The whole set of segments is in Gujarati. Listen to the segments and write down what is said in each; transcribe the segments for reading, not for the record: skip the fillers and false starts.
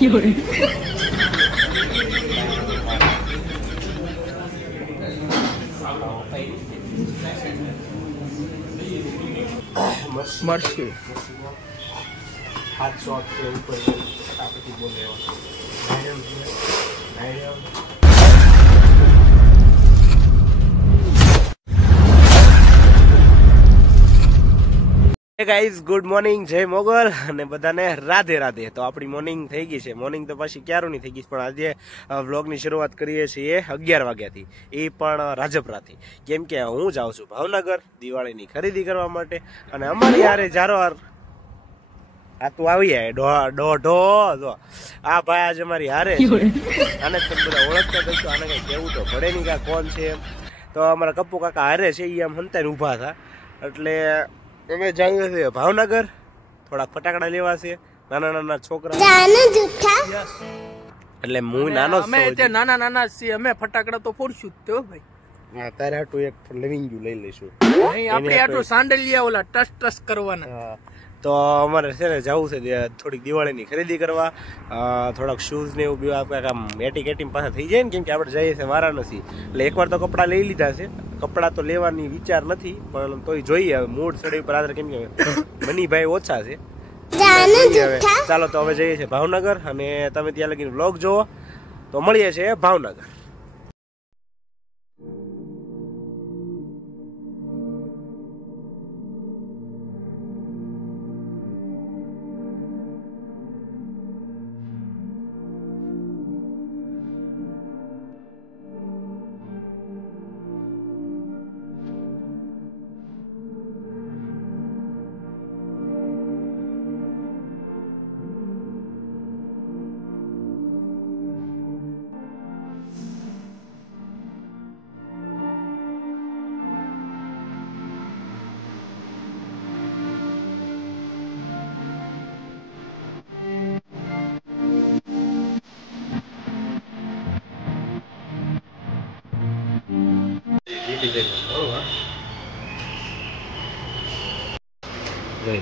મરસી 700 के ऊपर फटाफटी बोले ગાઈઝ ગુડ મોર્નિંગ જય મોગલ અને બધાને રાધે રાધે। તો આપણી મોર્નિંગ થઈ ગઈ છે। મોર્નિંગ તો પછી ક્યારની થઈ ગઈ પણ આજે વ્લોગની શરૂઆત કરીએ છીએ 11 વાગ્યાથી, એ પણ રાજપરાથી, કેમ કે હું જાઉં છું ભાવનગર દિવાળીની ખરીદી કરવા માટે। અને અમારી યારે જારોવાર આ તું આવી જાય દોઢો જો આ ભાઈ આજે અમારી હારે આને તમે બધા ઓળખતા થશો, આને કઈ કેવું તો પડે નહીં કા કોણ છે એમ। તો અમારા કપ્પુ કાકા હારે છે, એ આમ હંતાઈને ઊભા હતા, એટલે અમે જઈએ છીએ ભાવનગર, થોડા ફટાકડા લેવા છે, નાના નાના છોકરા એટલે હું નાનો અમે નાના નાના છીએ, અમે ફટાકડા તો ફોડશું જ ભાઈ। હા, તારે આટલું એક લિવિંગ વ્યુ લઈ લઈશું, આપણે આટલું સાંડલિયા ઓલા ટસ ટસ કરવાના। તો અમારે છે ને જવું છે થોડીક દિવાળીની ખરીદી કરવા, થોડાક શૂઝ ને એવું આમ એટીકેટીમ પાસે થઈ જાય ને, કેમ કે આપણે જઈએ છીએ વારાણસી, એટલે એકવાર તો કપડાં લઈ લીધા છે, કપડાં તો લેવાની વિચાર નથી, પણ તોય જોઈએ હવે મૂડ સડી ઉપર આધાર, કેમ કે મનીભાઈ ઓછા છે। ચાલો તો હવે જઈએ છીએ ભાવનગર, અને તમે ત્યાં લગીને વ્લોગ જોવો, તો મળીએ છીએ ભાવનગર।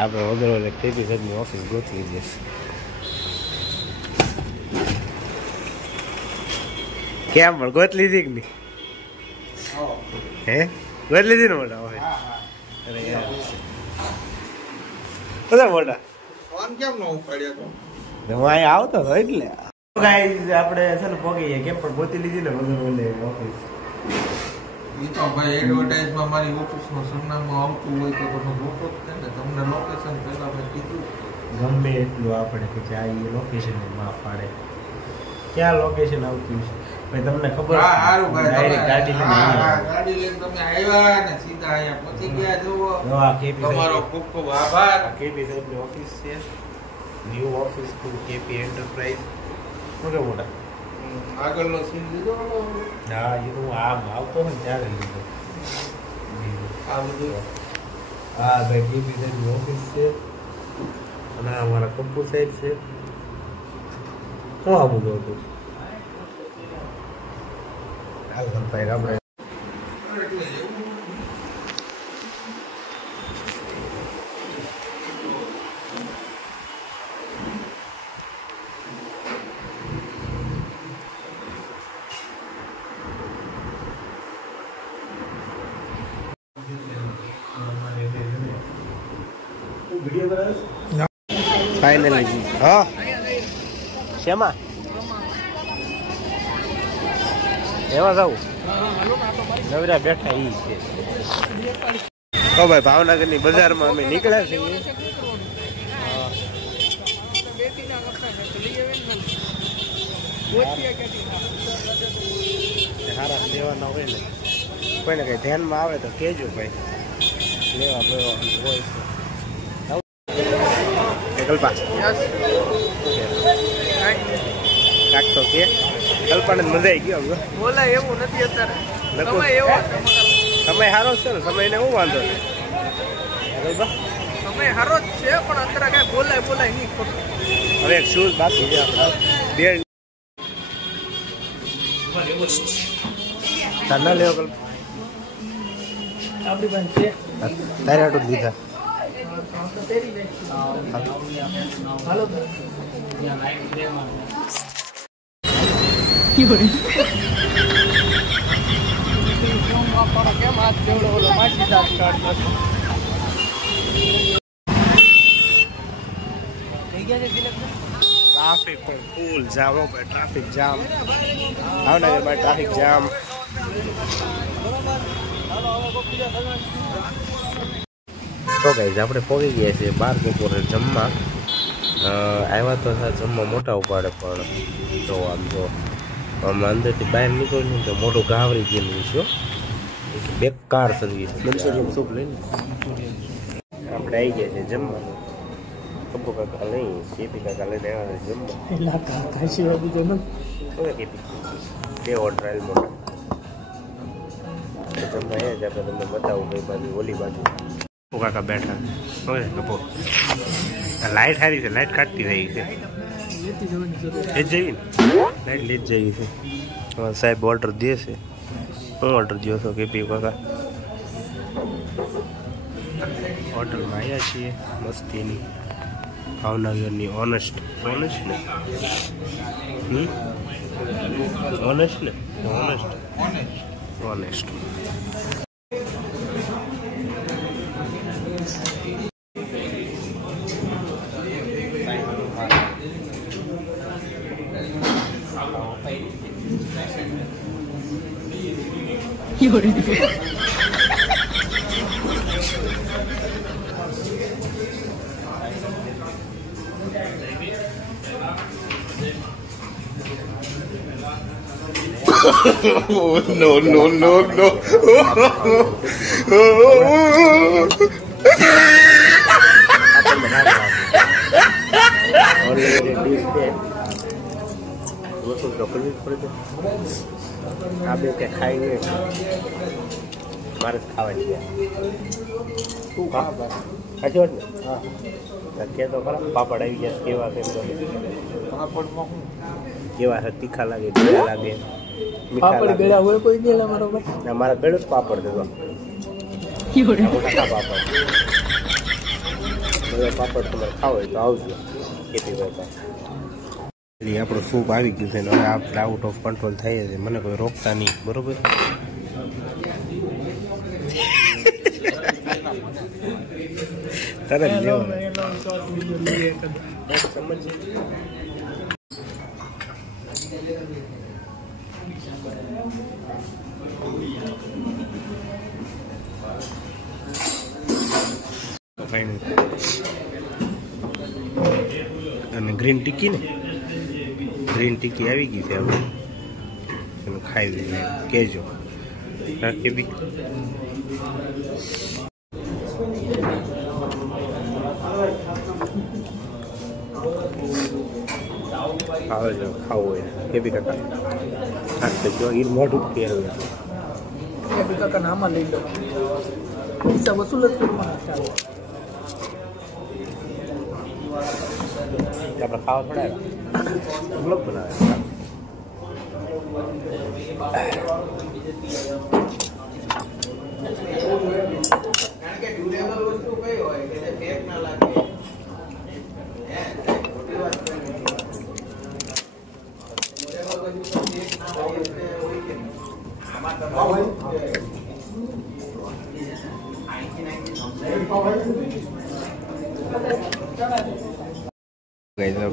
આપણે વગર ખેતી સાહેબની ઓફિસ ગોઠવી દઈશ, કેમ પણ ગોત લીધી કે નહીં? હે ગોત લીધી ને મોટા ઓફિસ? અરે યાર બધા મોટા ફોન કેમ ન ઉપાડ્યો તો? હું અહીંયા આવતો હતો એટલે ગાઈઝ આપણે છે ને પોગીએ, કેમ પણ ગોતી લીધી ને વગર ઓફિસ। તો ભાઈ એડવર્ટાઇઝમાં મારી ઓફિસનું સરનામું આવતું હોય તો તમે ગોતો જ ને, તમને લોકેશન પહેલા મેં કીધું ગમે એટલું આપણે કે આ એ લોકેશન માં પાડે, ક્યાં લોકેશન આવતું છે ભાઈ તમને ખબર? સારું ભાઈ, ડાયરેક્ટ ગાડી લઈને તમે આવ્યા ને સીધા અહીંયા પહોંચી ગયા જુઓ, તમારો ખૂબ ખૂબ આભાર। કેપી સાહેબની ઓફિસ છે, new office to KP enterprise, શું કે મોટા આગળનો સીન લીધો? હા, એ તો આમ આવતો ને ત્યારે લીધો આ બધું। હા ભાઈ, કેપી સાહેબની ઓફિસ છે, અને અમારા કપ્પુ સાહેબ છે। શું આ બધું હતું? હાલ ભાઈ આપણે ફાઇનલી હા શેમાં એમાં જાવ નવરા બેઠા ઈ છે। તો ભાઈ ભાવનગરની બજારમાં અમે નીકળ્યા છીએ, સારા લેવાના હોય ને, કોઈને કઈ ધ્યાનમાં આવે તો કહેજો ભાઈ, લેવા બેવા હોય કલ્પા કાકતો કે કલ્પાને મજા આવી ગયો બોલાય એવું નથી અત્યારે, સમય સારો છે ને, સમય ને હું વાંધો નહીં, સમય સારો જ છે પણ અત્યારે કઈ બોલાય નહીં ખોટું। હવે એક શૂઝ બાકી છે આપણા બે તાર લેવો કલ્પા આપણી પાસે છે, તારે આટલું લીધા હાલો કેમ હાથ જેવડો ઓલો માછીદાર કરતો ટ્રાફિક પણ ફૂલ જામ હો ભાઈ, ટ્રાફિક જામ ભાવનગરમાં ટ્રાફિક જામ. તો ગાઈઝ આપણે પહોંચી ગયા છીએ બાર બપોરે જમવા. આવ્યા તો જમવા મોટા ઉપાડે, પણ જો આમ જો આમ અંદરથી બહાર નીકળ્યું તો મોટું ગાવરી ગયેલું છે. બેકાર સર્વિસ. મંચુરિયન સૂપ લઈને આપણે આવી ગયા છે જમવાનું. કબ્બો કાકા નહીં, કેપી કાકા લઈને આવ્યા છે જમવા. બે ઓર્ડર આવેલ મોટા જમવા આવ્યા છે. આપણે તમને બતાવું કઈ બાજુ ઓલી બાજુ કાકા બેઠા કપો. લાઈટ સારી છે, લાઈટ કાઢતી રહી છે. એ જઈ લાઈટ લેટ જઈ છે. સાહેબ ઓર્ડર દે છે. હું ઓર્ડર દો છો કેપી કાકા? હોટલમાં આવ્યા છીએ મસ્તીની ભાવનગરની. ઓનેસ્ટ ને ઓનેસ્ટ ને ઓનેસ્ટ. No. આ બે કે ખાઈ મારે ખાવાની છે. શું સાચી વાત ને? હા કે તો ખરા પાપડ આવી ગયા. કેવા છે કેવા છે? તીખા લાગે, ગળ્યા લાગે, મીઠા લાગે? મારા ગળ્યો જ પાપડ દેતો. પાપડ પાપડ તમારે ખાવ હોય તો આવજો કેતી ભાઈ. આપણું સૂપ આવી ગયું છે ને હવે આપણે આઉટ ઓફ કંટ્રોલ થઈ છે. મને કોઈ રોકતા નહીં, બરોબર? તરત અને ગ્રીન ટીકી ને ગ્રીન ટીકી આવી ગઈ છે. હવે તમે ખાઈ લઈએ, કહેજો કે બી આવે છે ખાવું હોય કે બી કાકા. ખાસ જો એ મોઢું પહેરવે કાકા નામાં લઈ લો, પૈસા વસૂલ જ આપણે ખાવા પડાય બ્લોગ બનાવે.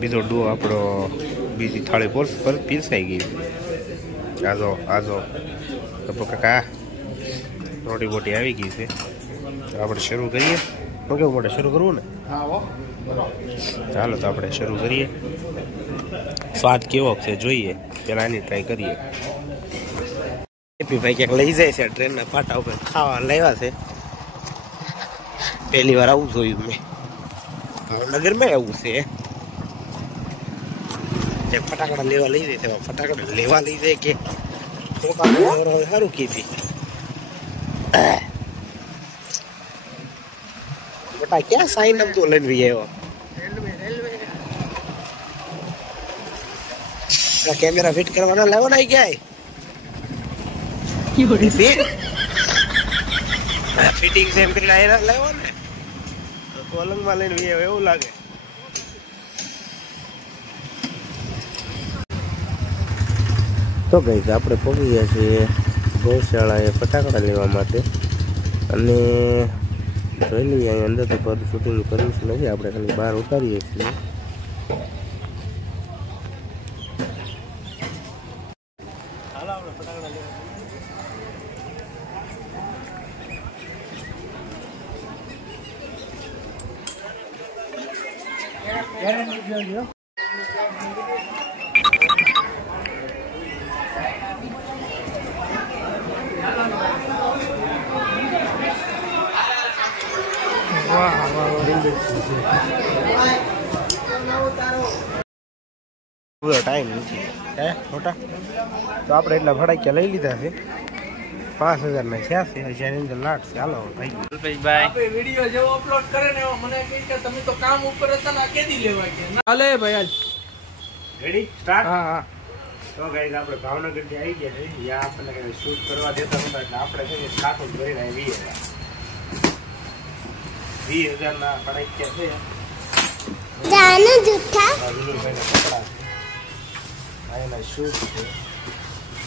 બીજો ડો આપણો બીજી થાળી પર પીરસાઈ ગઈ. આજો તો કાકા રોટી બોટી આવી ગઈ છે. આપણે શરૂ કરીએ. શું કેવું મોટે શરૂ કરવું ને? ચાલો તો આપણે શરૂ કરીએ. સ્વાદ કેવો છે જોઈએ, પેલા આની ટ્રાય કરીએ. ભાઈ ક્યાંક લઈ જાય છે ટ્રેનના પાટા ઉપર ખાવા લાવ્યા છે. પહેલી વાર આવું જોયું મેં. ભાવનગરમાં આવું છે. ફટાકડા લેવા લઈ જાય તેમાં ફટાકડા લેવા લઈ જાય કે સારું કીધી. બેટા ક્યાં સાઈન આમ તો લઈને આવ્યો? કેમેરા ફિટ કરવાના લાવો ને ક્યાંય ફિટિંગ સેમ કરીને લાવો ને પલંગમાં લઈને એવું લાગે. તો ગાઈસ આપણે પહોંચી ગયા છીએ ગૌશાળાએ ફટાકડા લેવા માટે અને જોઈ લઈએ અહીં અંદરથી પર શૂટિંગ કર્યું છે નથી, આપણે ખાલી બહાર ઉતારીએ છીએ. ટાઈમ નથી હે મોટા, તો આપણે એટલા ફટાક્યા લઈ લીધા છે. 5000 ના છે હજી અંદર લાટ છે. હાલો ભાઈ આપણે વિડિયો જેવો અપલોડ કરે ને એવો મને કહે કે તમે તો કામ ઉપર હતા ને કેદી લેવા ગયા. હાલે ભાઈ હાલ રેડી સ્ટાર્ટ. હા હા તો ગાઈસ આપણે ભાવનગર થી આવી ગયા છે. યા આપણને કઈ શૂટ કરવા દેતા નતા એટલે આપણે છે કાકો કરીને આવી 20000 ના ફટાક્યા છે. જાનું જૂઠા વિનુભાઈ ના કપડા છે, એના શૂટ છે,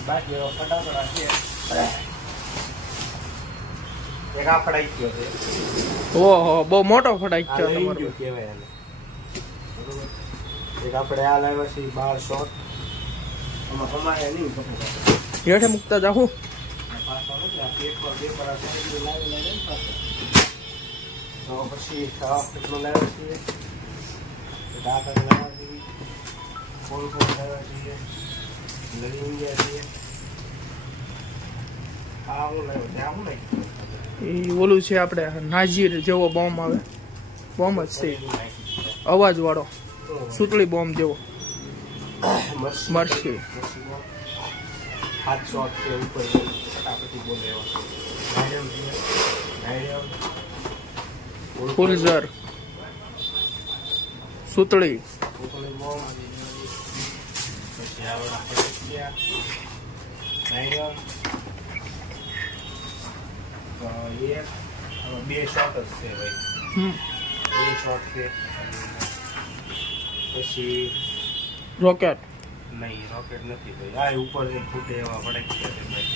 બાકી એવા ફટાકડા છે. એક આ ફટાક્યો છે. ઓહો બહુ મોટો ફટાક છે તમારો. કહેવાય એને. એક આપણે આ લાવ્યા છે 12 શોટ. આમાં કમાયા નહીં કપડા. હેઠે મુકતા જાઉં. પાછા નથી આ પેપર પેપર આ સાઈડ લાવી પાછા. તો પછી કેટલું લાવ્યા છીએ? દાંત લાવ્યા છીએ, ફોન લાવ્યા છીએ, લઈ ગયા છીએ. આ હું લાવ્યો ત્યાં હું નહીં એ ઓલું છે આપણે નાજીર જેવો બોમ્બ આવે, બોમ્બ જ છે અવાજ વાળો, સુતળી બોમ્બ જેવો. મરસી 7 શોટ છે ઉપર ફટાફટી બોલે એવા. ગાયડમ છે, ગાયડમ ફુલઝર સુતળી પછી આવડા ફટકિયા ગાયડમ. બે શોટ જ છે ભાઈ, 2 શોટ છે. પછી રોકેટ નહીં, રોકેટ નથી ભાઈ. આ ઉપર છે ફૂટે એવા ફટકિયા છે ભાઈ.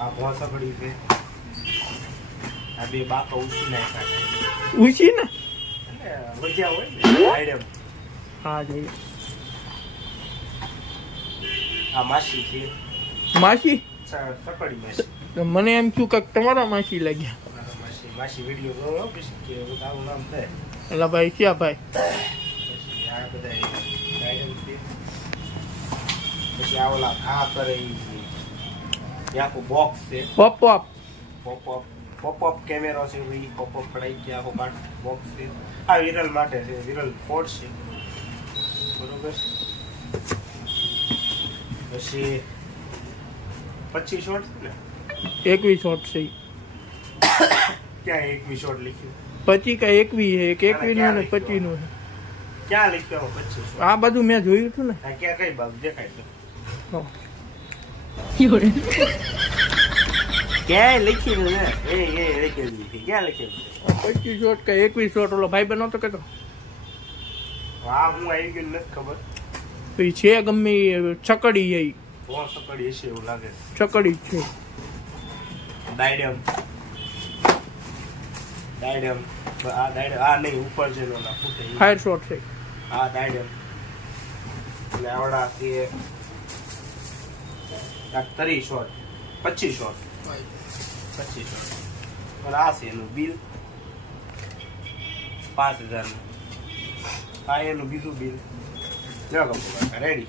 આ ભોસકડી છે. આ બે બાકા ઉછી નાખ્યા ઊંચી ને વજ્યા હોય ને આઈડમ. હા જોઈએ. આ માસી છે, માસી સકડી માસી. મને એમ થયું કે તમારા માસી લાગ્યા. માસી માસી વિડીયો જોયો પછી કે તારું નામ થાય. એટલે ભાઈ ક્યાં ભાઈ? પછી આ બધા આઈડમ છે. પછી આ ઓલા ઘા કરે એ આખું બોક્સ છે. પોપ પોપ પોપ કેમેરો છે ભાઈ. પોપ પડાઈ ગયા આખો પાર્ટ બોક્સ છે. આ વિરલ માટે છે, વિરલ ફોર્ડ છે બરોબર. પછી 25 શોટ ને 21 શોટ છે. ક્યાં 21 શોટ લખ્યું? 25 કા 21 છે, એક 21 નું ને 25 નું છે. ક્યાં લખ્યું 25 શોટ? આ બધું મેં જોયું હતું ને. આ ક્યાં કઈ બાજુ દેખાય છે? ક્યાં લખ્યું ને? એ લખેલું છે. ક્યાં લખેલું છે? 25 શોટ કા 21 શોટ ઓલો ભાઈ બનો તો કેતો. હા હું આવી ગયું નથી ખબર. પછી છે ગમે છકડી એ બહુ સકડી હશે એવું લાગે. છકડી જ છે. ડાયડમ આ ડાયડમ આ નહીં ઉપર છે ઓલા ફૂટે ફાયર શોટ છે. આ ડાયડમ એટલે આવડા છે 30 શોટ 25 શોટ અને આ છે એનું બિલ 5000 નું. આ એનું બીજું બિલ. રેડી.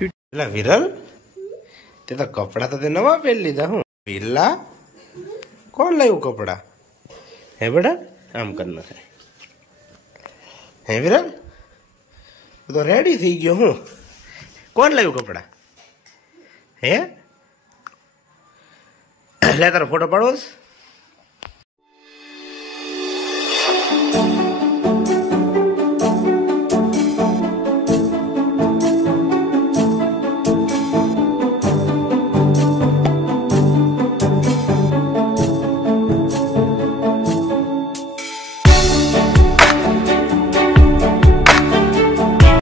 એટલે વિરલ તે તો કપડા તો તે નવા પહેરી લીધા. હું પેલા કોણ લાવ્યું કપડા? હે બેટા આમ કર નાખાય. હે વિરલ તો રેડી થઈ ગયો. હું કોણ લાવ્યું કપડા? હે લે તારો ફોટો પાડવો.